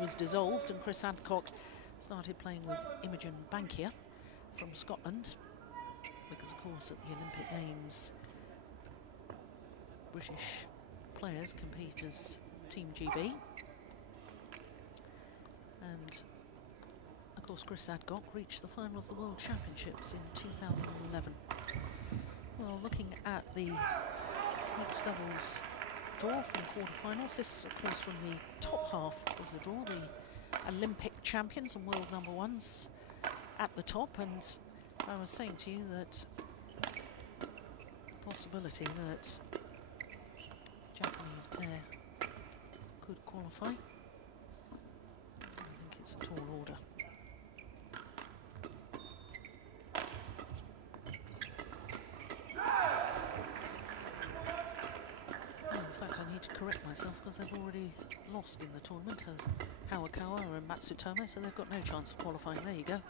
was dissolved, and Chris Adcock started playing with Imogen Bankier from Scotland, because of course at the Olympic Games British players compete as Team GB. And of course Chris Adcock reached the final of the World Championships in 2011. Well, looking at the mixed doubles draw from quarterfinals, this of course from the top half of the draw, the Olympic champions and world number ones at the top. And I was saying to you that the possibility that Japanese pair could qualify, I think it's a tall order. In fact, I need to correct myself because they've already lost in the tournament as Hawakawa and Matsutomo, so they've got no chance of qualifying. There you go.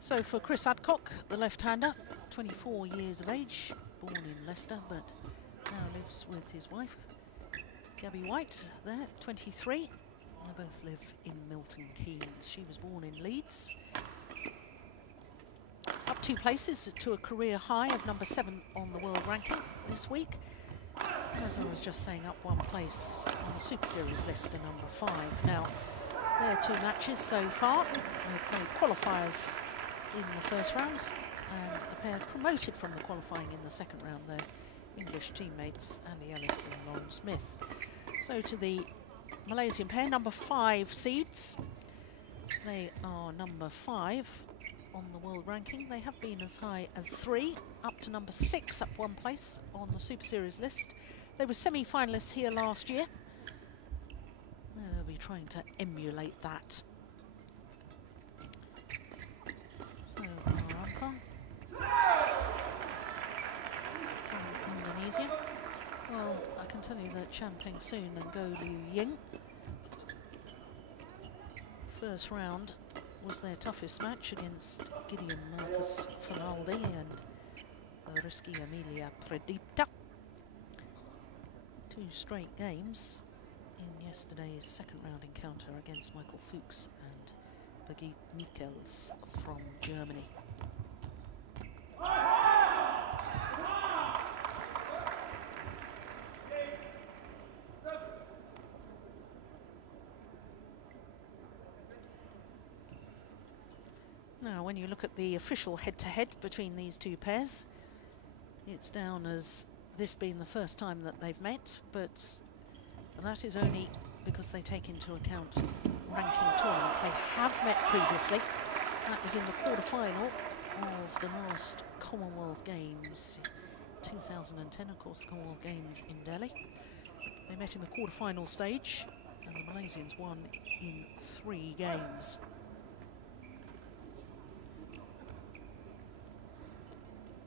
So for Chris Adcock, the left-hander, 24 years of age, born in Leicester, but now lives with his wife, Gabby White, there, 23. They both live in Milton Keynes. She was born in Leeds. Up 2 places to a career high of number 7 on the world ranking this week. As I was just saying, up 1 place on the Super Series list to number 5. Now, there are 2 matches so far. They've played qualifiers in the first round, and a pair promoted from the qualifying in the second round, their English teammates Andy Ellis and Lauren Smith. So to the Malaysian pair, number 5 seeds. They are number 5 on the world ranking. They have been as high as 3, up to number 6, up 1 place on the Super Series list. They were semi-finalists here last year. They'll be trying to emulate that. So, Arampa from Indonesia. Well, I can tell you that Chan Peng Soon and Go Liu Ying, first round was their toughest match against Gideon Marcus Finaldi and Rizky Amelia Predipta. 2 straight games in yesterday's second round encounter against Michael Fuchs and Birgit Michels from Germany. Now, when you look at the official head-to-head between these 2 pairs, it's down as this being the first time that they've met, but that is only because they take into account ranking tournaments. They have met previously. That was in the quarter-final of the last Commonwealth Games, 2010, of course, the Commonwealth Games in Delhi. They met in the quarter-final stage, and the Malaysians won in 3 games.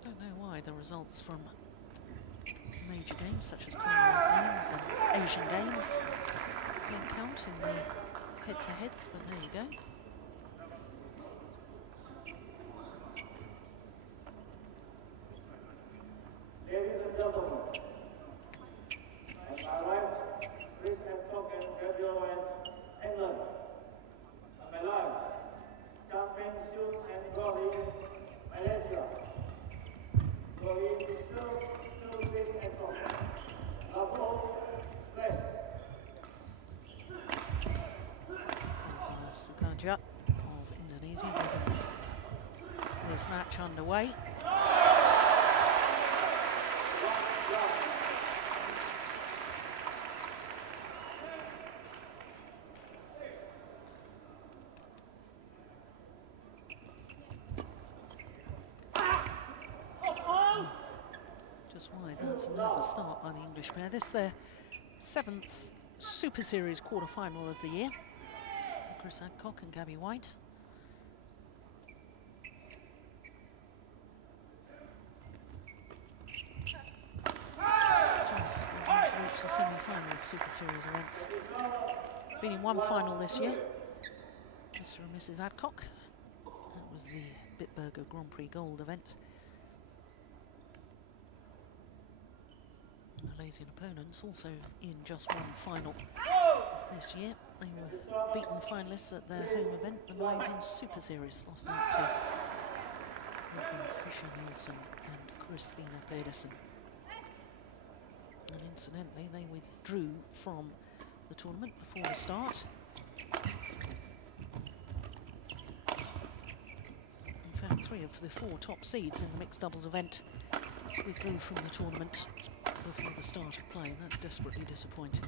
Don't know why the results from major games such as Commonwealth Games and Asian Games don't count in the head-to-heads, but there you go. Ladies and gentlemen, on my right, Chris Adcock and Gabrielle, England. On my left, Chan Peng Soon and Go Liu, Malaysia. Go Liu to serve to Chris Adcock. Sukaja of Indonesia getting this match underway. Just wide, that's a nervous start by the English pair. This is their 7th Super Series quarter-final of the year. Chris Adcock and Gabby White. Just looking to reach the semi-final of Super Series events. Been in 1 final this year. Mr. and Mrs. Adcock. That was the Bitburger Grand Prix Gold event. Malaysian opponents also in just 1 final this year. They were beaten finalists at their home event, the Malaysian Superseries, lost out to Fischer-Nielsen and Christina Pedersen. And incidentally, they withdrew from the tournament before the start. In fact, 3 of the 4 top seeds in the mixed doubles event withdrew from the tournament before the start of play. That's desperately disappointing.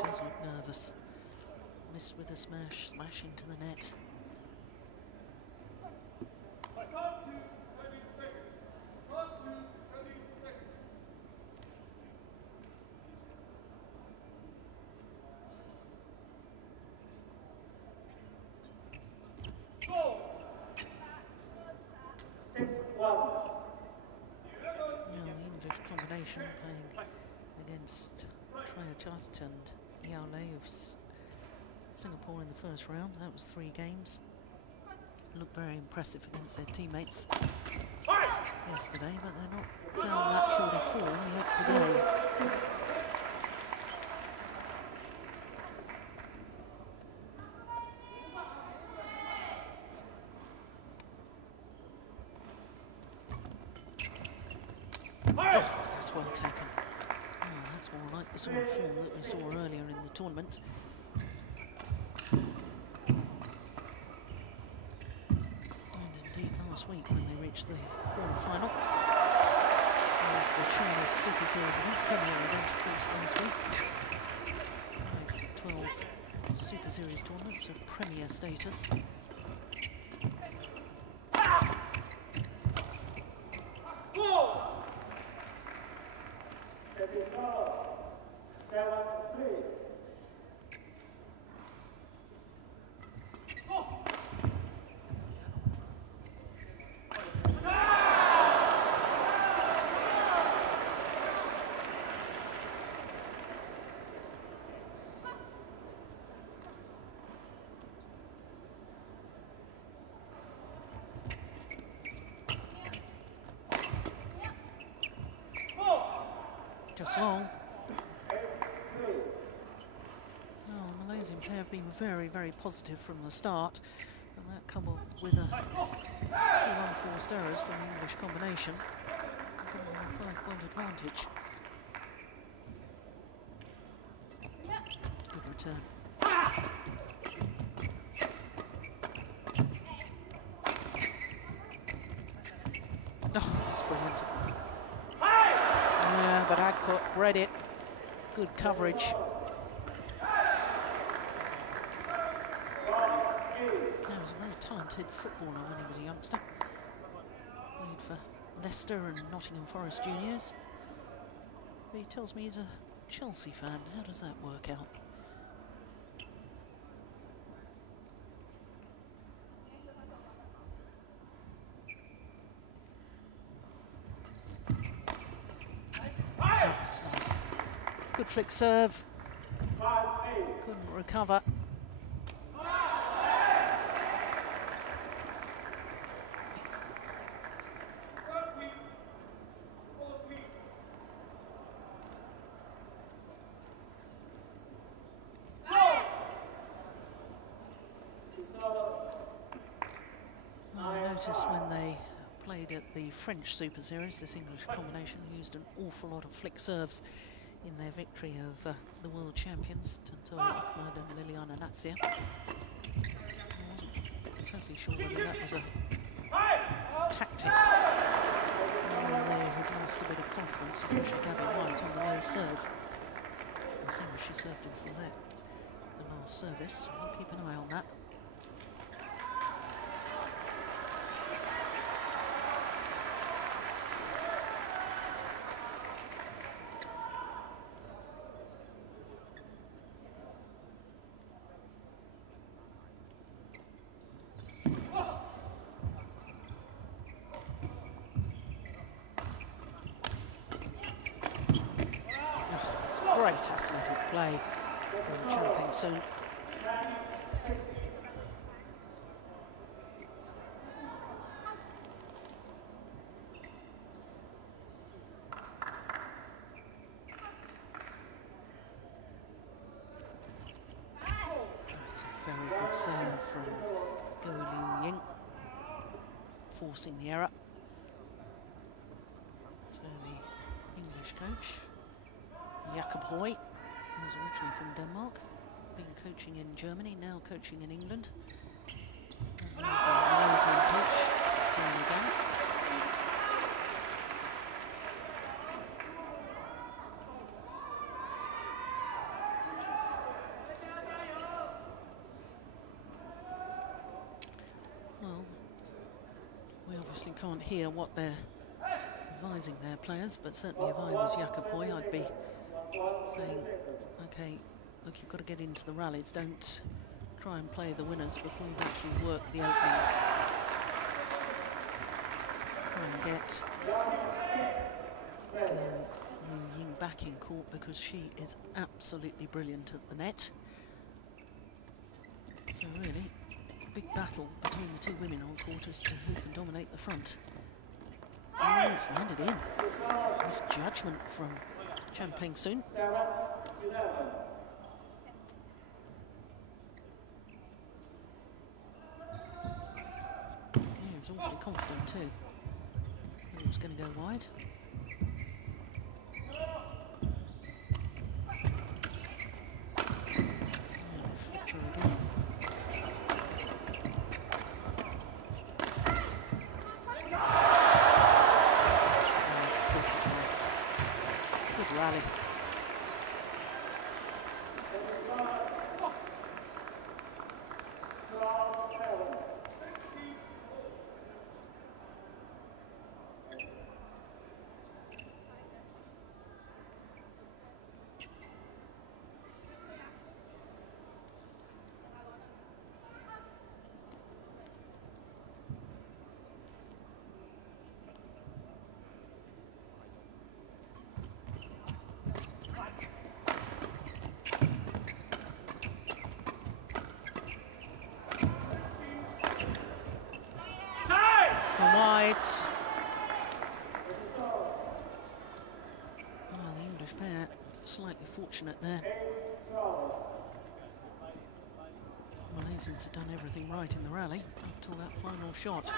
Does look nervous. Missed with a smash into the net. Now the English combination playing against Trayachat and Yao Lei of Singapore in the first round. That was 3 games. Looked very impressive against their teammates yesterday, but they're not found that sort of form yet today. Oh, that's well taken. Oh, that's more like the sort of form that we saw earlier in the tournament. And indeed last week when they reached the quarter-final of the China's Super Series event, Premier event of course last week. 5 of 12 Super Series tournaments of Premier status. Just long. Oh, Malaysian player have been very, very positive from the start, and that coupled with a few unforced errors from the English combination, got a 5-point advantage. Good return. Oh, that's brilliant. Yeah, but Adcock read it. Good coverage. He was a very talented footballer when he was a youngster. Played for Leicester and Nottingham Forest Juniors. But he tells me he's a Chelsea fan. How does that work out? Oh, that's nice. Good flick serve. Couldn't recover. I noticed when they played at the French Super Series, this English combination used an awful lot of flick serves in their victory over the world champions, Tantoy Ahmad and Liliana Natsir. I wasn't totally sure whether that was a tactic. They had lost a bit of confidence, especially Gabrielle on the low serve. As soon as she served into the left, the last service, we'll keep an eye on that. great athletic play from Peng Soon. That's a very good serve from Ying, forcing the error. So the English coach, Jakob Hoy, who's originally from Denmark, been coaching in Germany, now coaching in England. And the Malaysian coach, Gabrielle. Well, we obviously can't hear what they're advising their players, but certainly if I was Jakob Hoy, I'd be saying, okay, look, you've got to get into the rallies. Don't try and play the winners before you've actually worked the openings. Try and get Ying back in court because she is absolutely brilliant at the net. So really, big battle between the two women on court as to who can dominate the front. Oh, it's landed in. Misjudgment from Peng Soon. He was awfully confident too. He was going to go wide. Good rally. Wide. Well, the English pair slightly fortunate there. Malaysians had done everything right in the rally up till that final shot.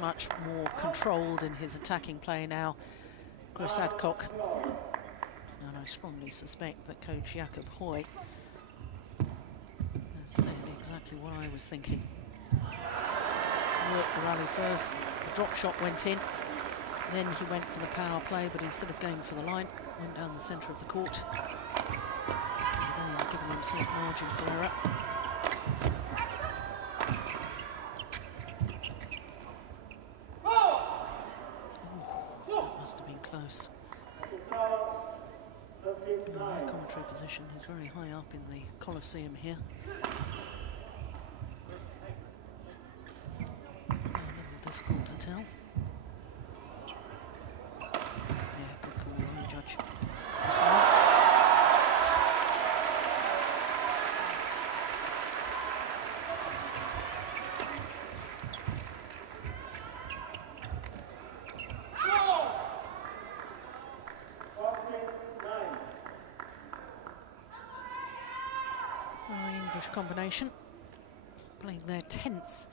Much more controlled in his attacking play now, Chris Adcock. And I strongly suspect that Coach Jakob Hoy has said exactly what I was thinking. Worked the rally first, the drop shot went in, then he went for the power play, but instead of going for the line, went down the centre of the court, then giving himself margin for error. Close. My commentary position is very high up in the Coliseum here. A little difficult to tell. Yeah, good call, no judge. Combination, playing their 10th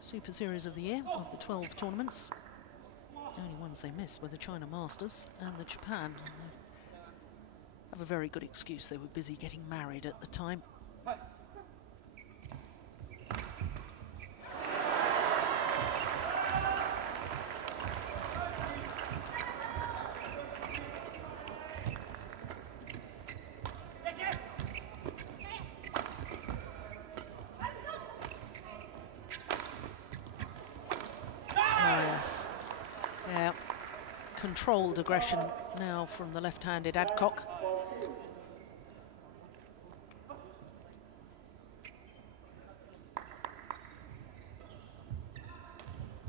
Super Series of the year of the 12 tournaments. The only ones they missed were the China Masters and the Japan. They have a very good excuse, they were busy getting married at the time. controlled aggression now from the left-handed Adcock.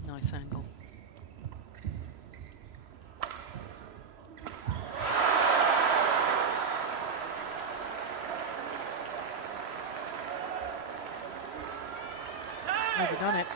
Nice angle. Overdone it.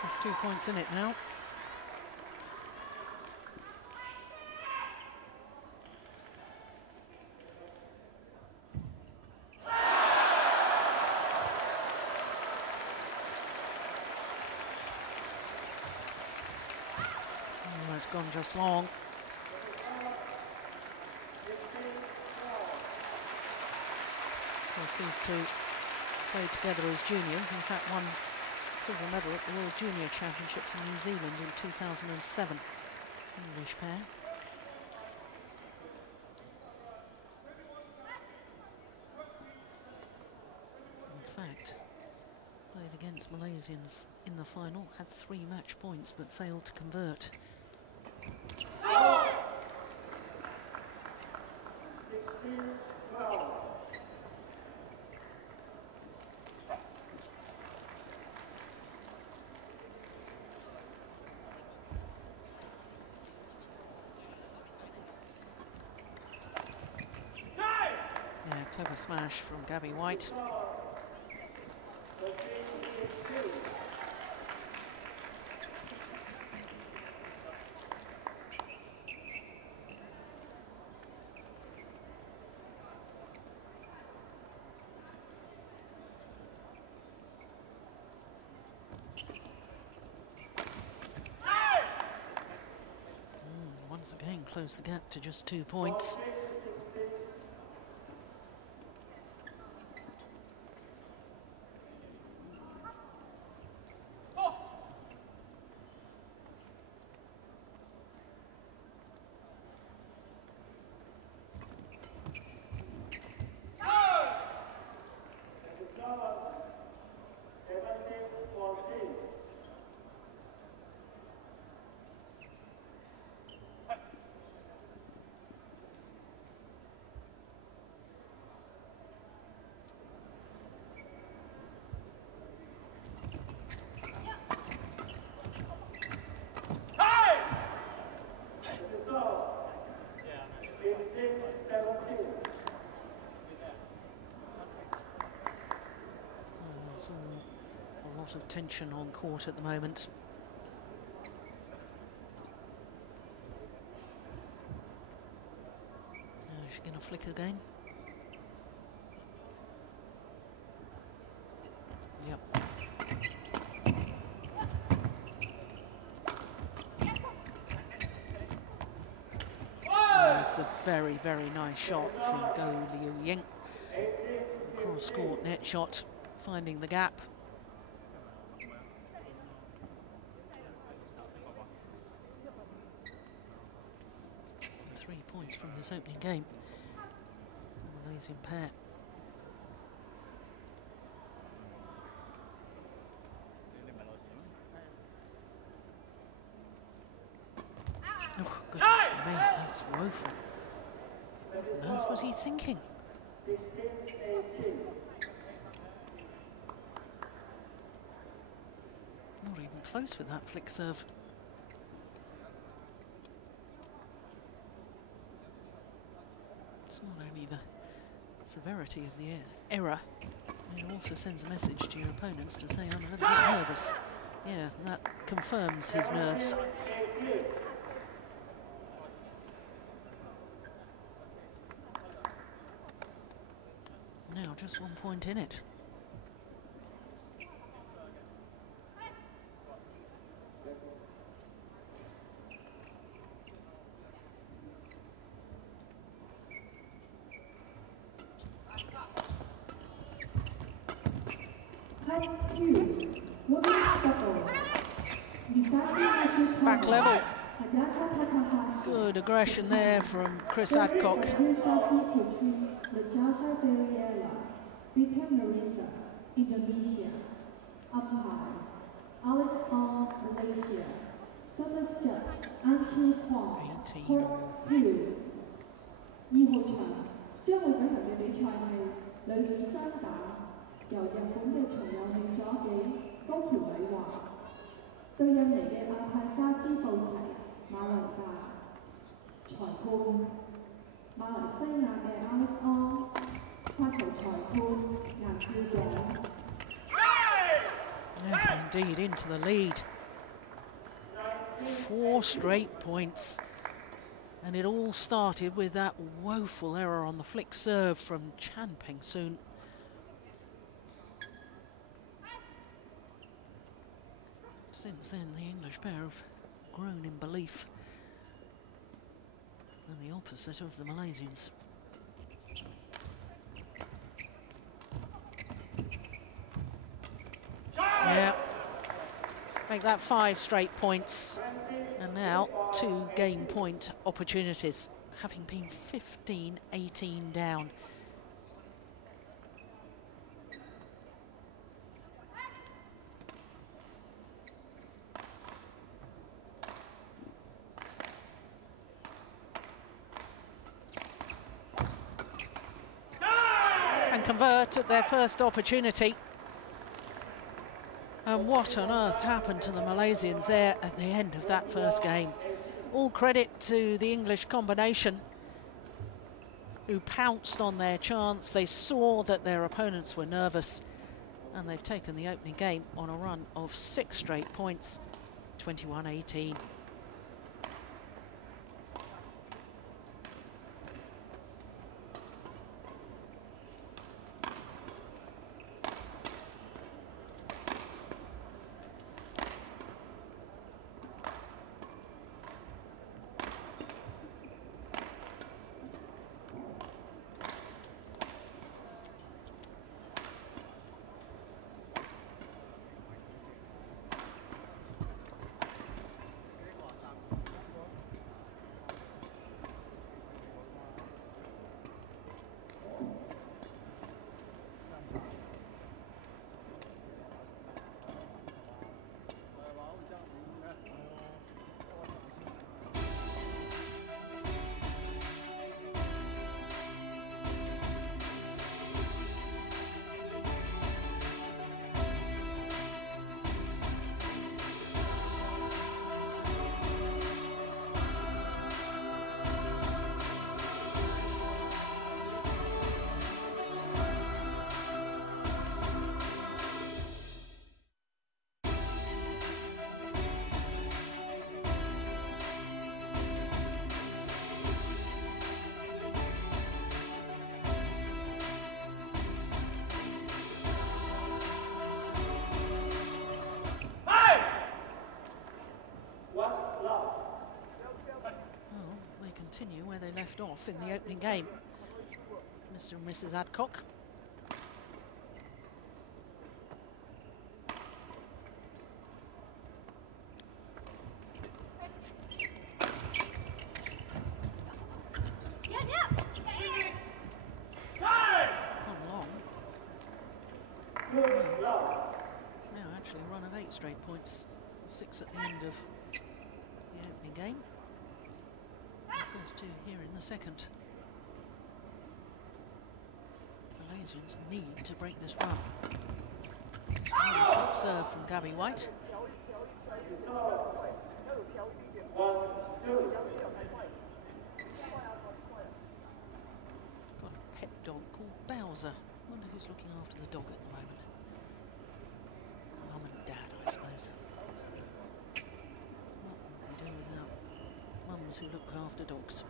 There's 2 points in it now. Oh, it's gone just long. Of course, these two played together as juniors. In fact, won silver medal at the World Junior Championships in New Zealand in 2007. English pair. In fact, played against Malaysians in the final, had 3 match points but failed to convert. Clever smash from Gabby White. Once again, close the gap to just 2 points. A lot of tension on court at the moment. Is she going to flick again? Yep. That's a very, very nice shot from Ying. Cross court net shot, finding the gap. 3 points from this opening game. Malaysian pair. Oh, goodness me, that's woeful. What on earth was he thinking? Not Not even close with that flick serve. It's not only the severity of the error, it also sends a message to your opponents to say, I'm a little bit nervous. Yeah, that confirms his nerves. Now just 1 point in it. Back level. Good aggression there from Chris Adcock. Indonesia. Umpire, Alex R. Malaysia. Service judge, Anchu Kwong. 18 all. 2. 2號場將會舉行嘅比賽係女子雙打，由日本嘅重有慶佐紀、高橋偉華對印尼嘅阿泰沙斯布齊、馬來大。裁判馬來西亞嘅 Alex R。發球裁判顏照廣。Yeah, indeed, into the lead. 4 straight points. And it all started with that woeful error on the flick serve from Peng. Since then, the English pair have grown in belief. And the opposite of the Malaysians. Yeah, make that 5 straight points, and now 2 game point opportunities, having been 15-18 down. And convert at their first opportunity. And what on earth happened to the Malaysians there at the end of that first game? All credit to the English combination, who pounced on their chance. They saw that their opponents were nervous, and they've taken the opening game on a run of 6 straight points, 21-18. Continue where they left off in the opening game. Mr. and Mrs. Adcock. Not long. Well, it's now actually a run of 8 straight points. 6 at the end of the opening game. First 2 here in the second. Malaysians need to break this run. Flip serve from Gabby White. Got a pet dog called Bowser. Wonder who's looking after the dog at the moment. Mum and Dad, I suppose. What would we do without mums who look after dogs?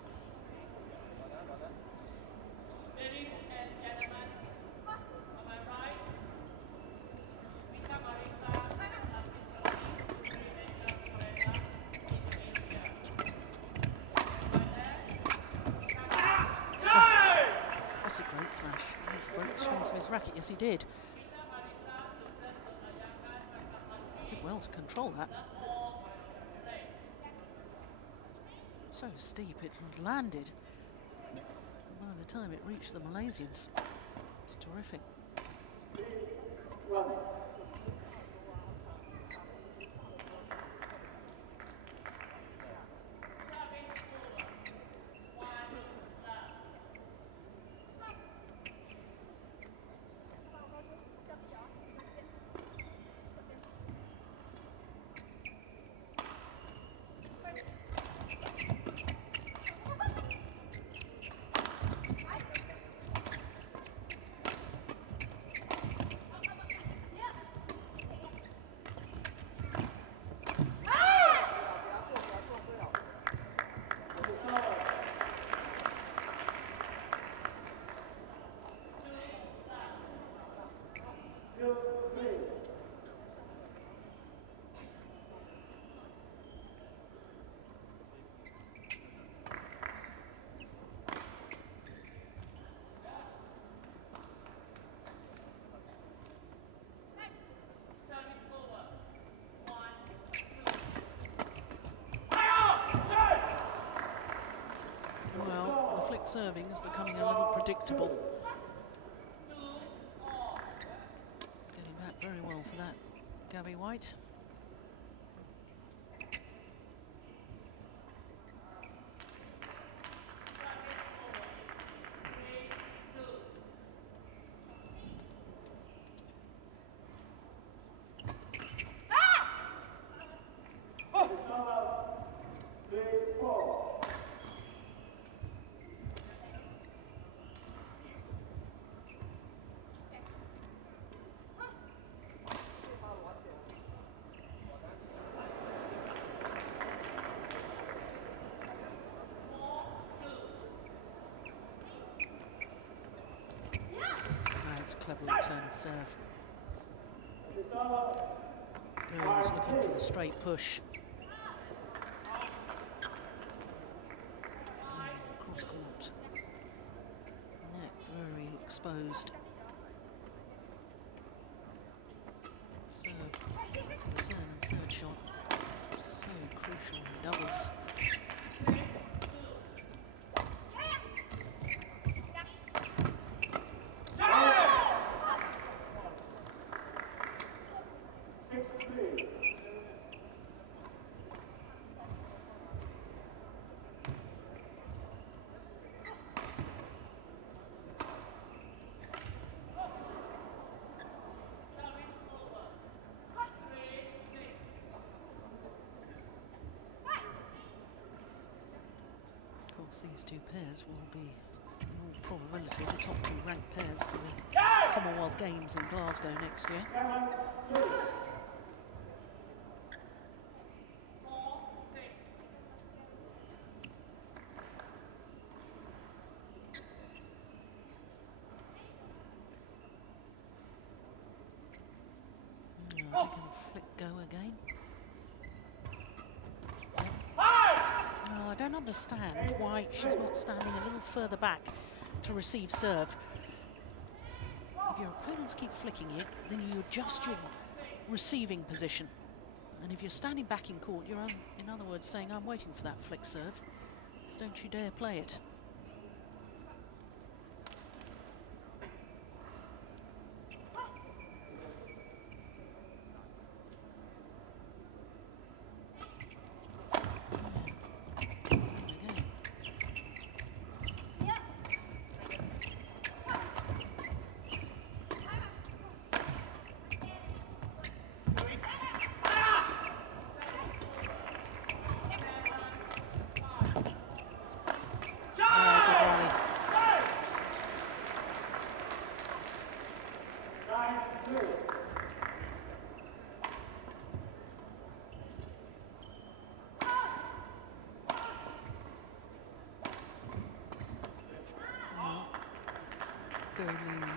That's a great smash. He broke the strings of his racket. Yes, he did. Did well to control that. So steep, it landed. And by the time it reached the Malaysians, it's terrific. Serving is becoming a little predictable. Getting back very well for that, Gabby White. Clever return of serve. Was looking for the straight push. Cross court. Net very exposed. Serve, return and third shot. So crucial in doubles. These two pairs will be, in all probability, the top two ranked pairs for the Commonwealth Games in Glasgow next year. They can flick go again. I don't understand why she's not standing a little further back to receive serve. If your opponents keep flicking it, then you adjust your receiving position. And if you're standing back in court, you're, in other words, saying, I'm waiting for that flick serve. So don't you dare play it.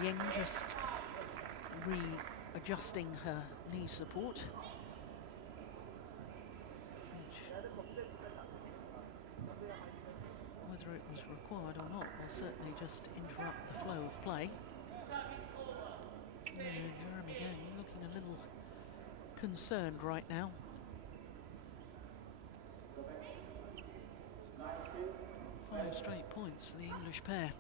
Ying just readjusting her knee support. Whether it was required or not will certainly just interrupt the flow of play. Jeremy Gang looking a little concerned right now. 5 straight points for the English pair.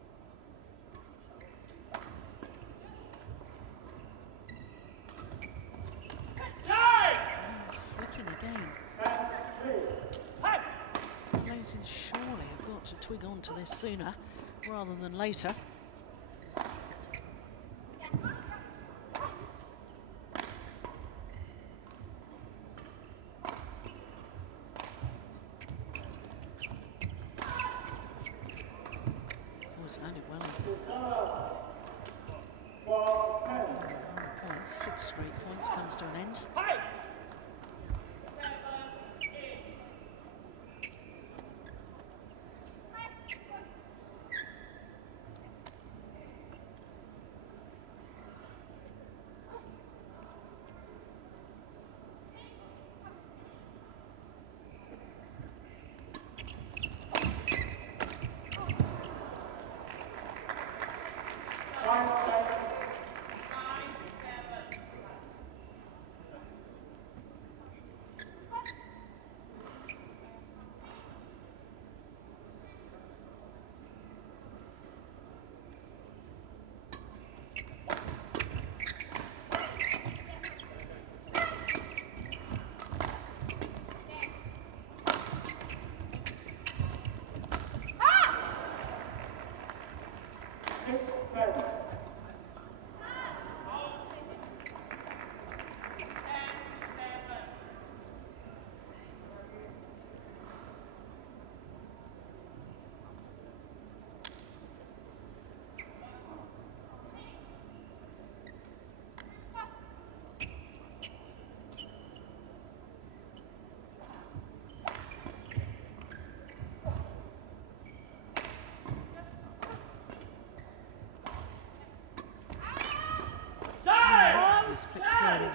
Flicking again. Ladies surely have got to twig on to this sooner rather than later. Landed well. 6 straight points comes to an end. He's flick serving,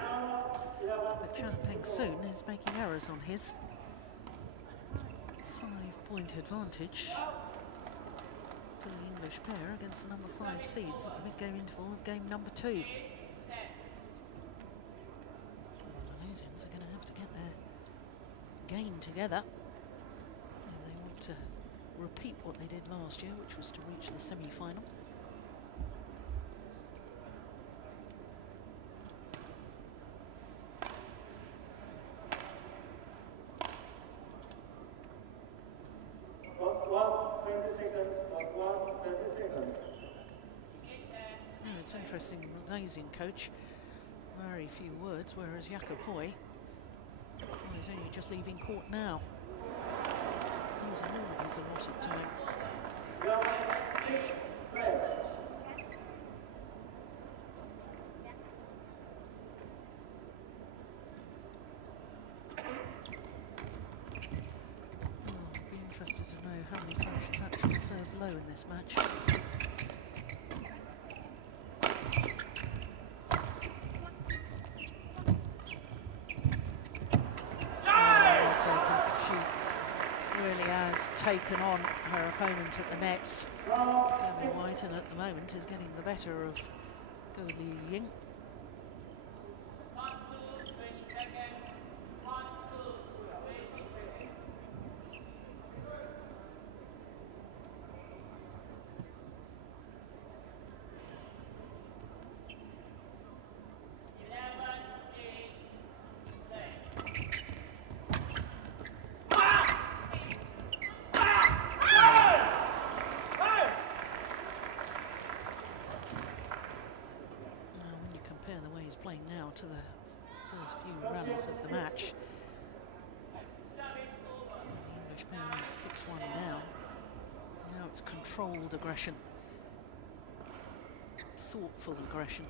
but Peng is making errors on his. 5-point advantage to the English pair against the number 5 seeds at the mid-game interval of game number 2. The Malaysians are going to have to get their game together if they want to repeat what they did last year, which was to reach the semi-final. It's interesting, the Malaysian coach, very few words, whereas Jakob Hoy, he's only just leaving court now. Using all of his allotted time. I'd be interested to know how many times she's actually served low in this match. Taken on her opponent at the net. Gabrielle Whiten at the moment is getting the better of Ying. To the first few rallies of the match. The English pair went 6-1 down. Now it's controlled aggression, thoughtful aggression.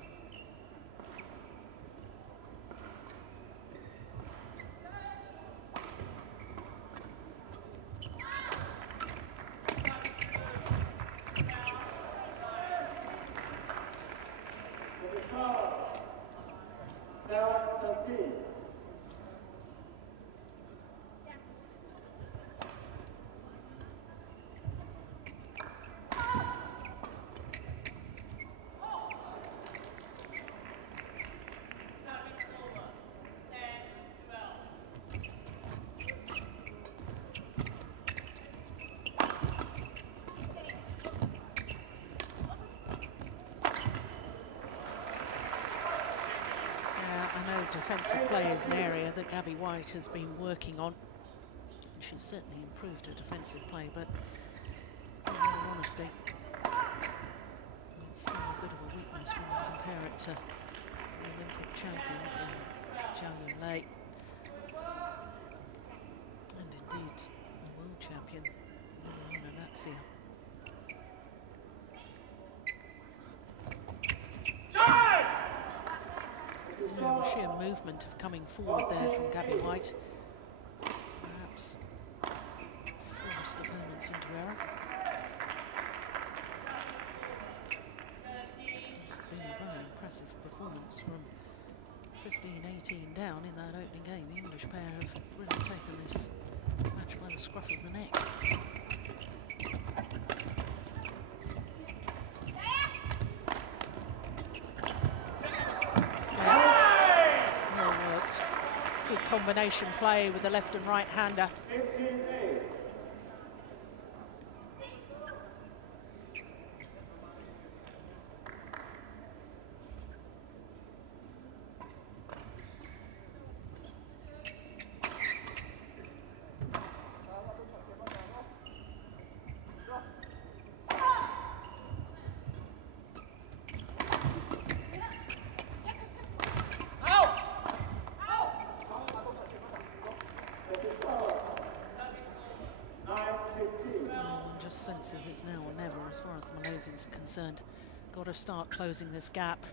defensive play is an area that Gabby White has been working on. She's certainly improved her defensive play, but in all honesty, it's still a bit of a weakness when you compare it to the Olympic champions and Zhao Yunlei, and indeed the world champion Yonatsia. The sheer movement of coming forward there from Gabby White perhaps forced opponents into error. It's been a very impressive performance from 15-18 down in that opening game. The English pair have really taken this match by the scruff of the neck. Well worked. Good combination play with the left and right hander. Senses it's now or never as far as the Malaysians are concerned. Got to start closing this gap.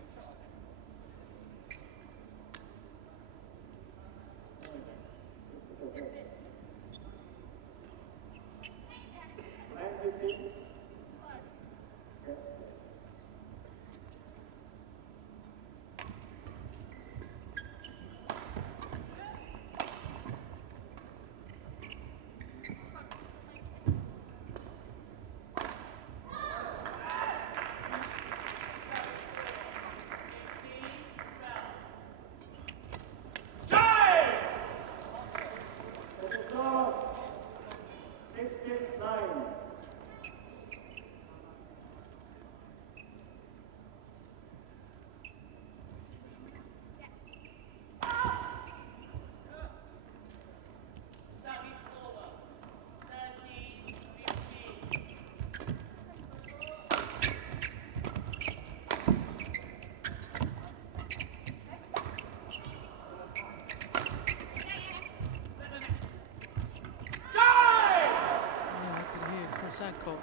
Adcock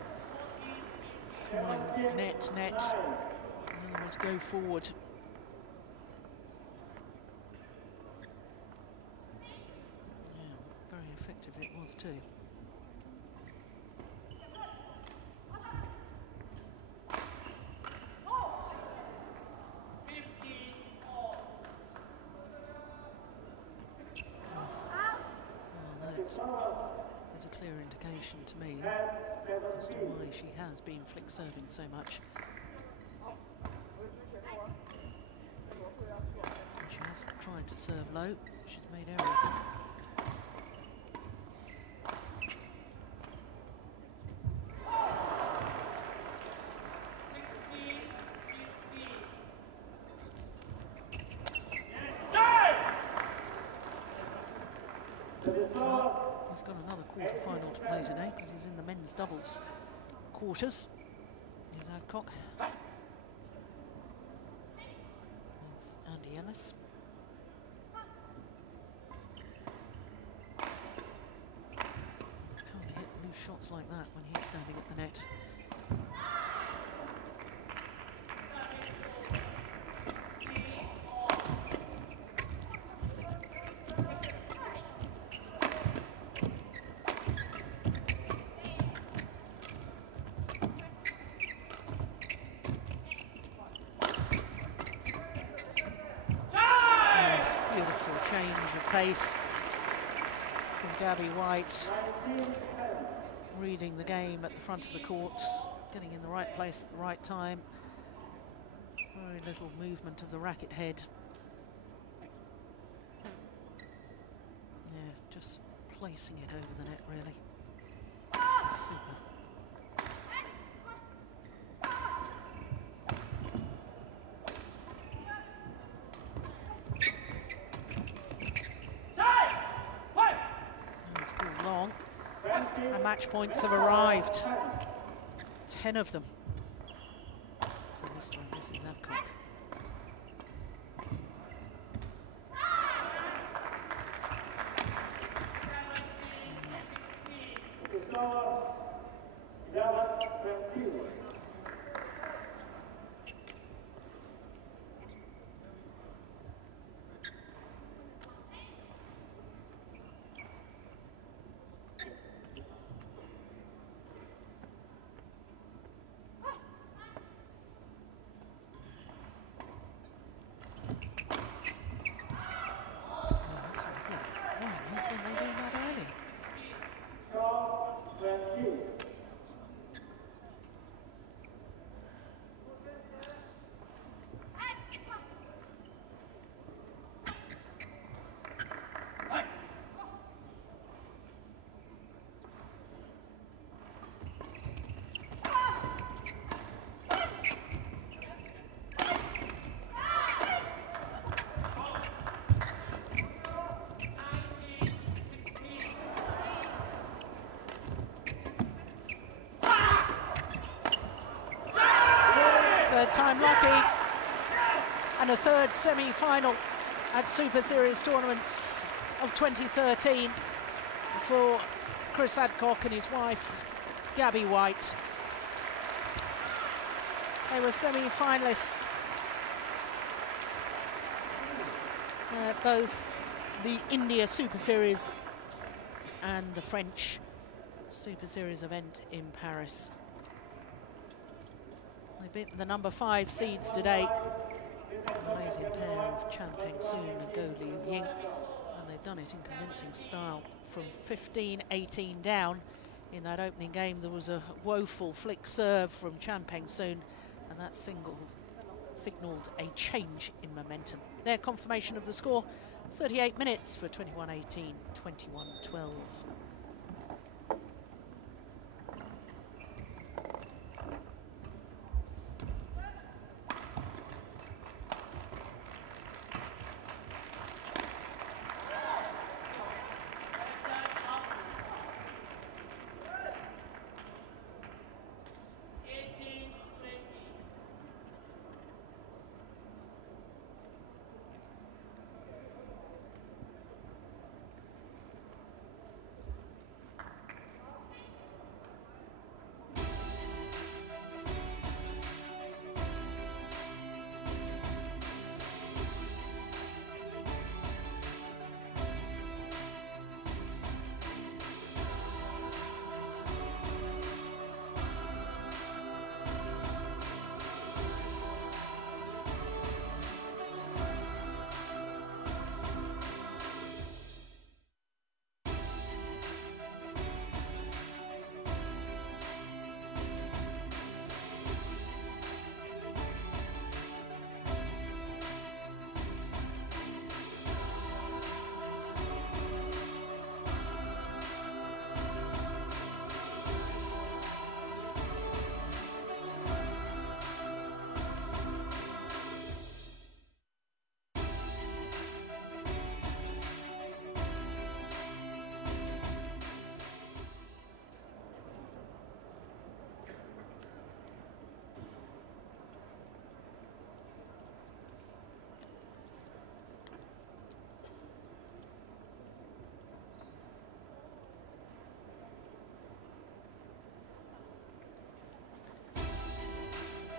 calling net. In other words, go forward. Yeah, very effective it was too. There's a clear indication to me as to why she has been flick serving so much. And she has tried to serve low, she's made errors. He's got another quarter-final to play today because he's in the men's doubles quarters. Here's Adcock with Andy Ellis. Can't hit loose shots like that when he's standing at the net. Change of pace from Gabby White, reading the game at the front of the courts, getting in the right place at the right time. Very little movement of the racket head. Yeah, just placing it over the net, really. Super. match points have arrived. 10 of them for Mr. and Mrs. Adcock. Third time lucky, and a third semi-final at Super Series tournaments of 2013 for Chris Adcock and his wife, Gabby White. They were semi-finalists at both the India Super Series and the French Super Series event in Paris. They beat the number 5 seeds today, an amazing pair of Peng and Ying, and they've done it in convincing style. From 15-18 down in that opening game, there was a woeful flick serve from Peng, and that signalled a change in momentum. Their confirmation of the score, 38 minutes for 21-18, 21-12.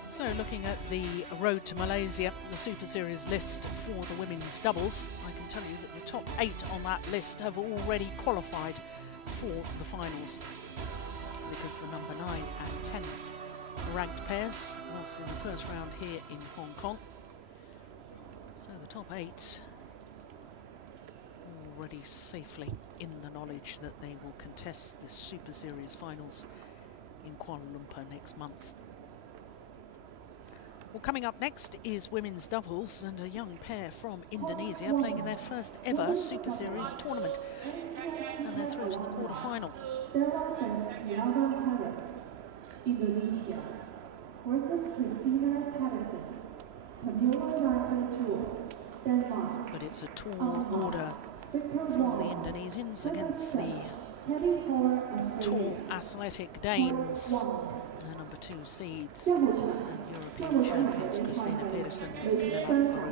So looking at the road to Malaysia, the Super Series list for the women's doubles, I can tell you that the top 8 on that list have already qualified for the finals, because the number 9 and 10 ranked pairs lost in the first round here in Hong Kong. So the top 8 already safely in the knowledge that they will contest the Super Series finals in Kuala Lumpur next month. Well, coming up next is women's doubles, and a young pair from Indonesia playing in their first ever Super Series tournament, and they're through to the quarterfinal. Indonesia versus Christina Patterson, But it's a tall order for the Indonesians against the tall, athletic Danes, the number 2 seeds, and European champions Christina Pedersen and Camilla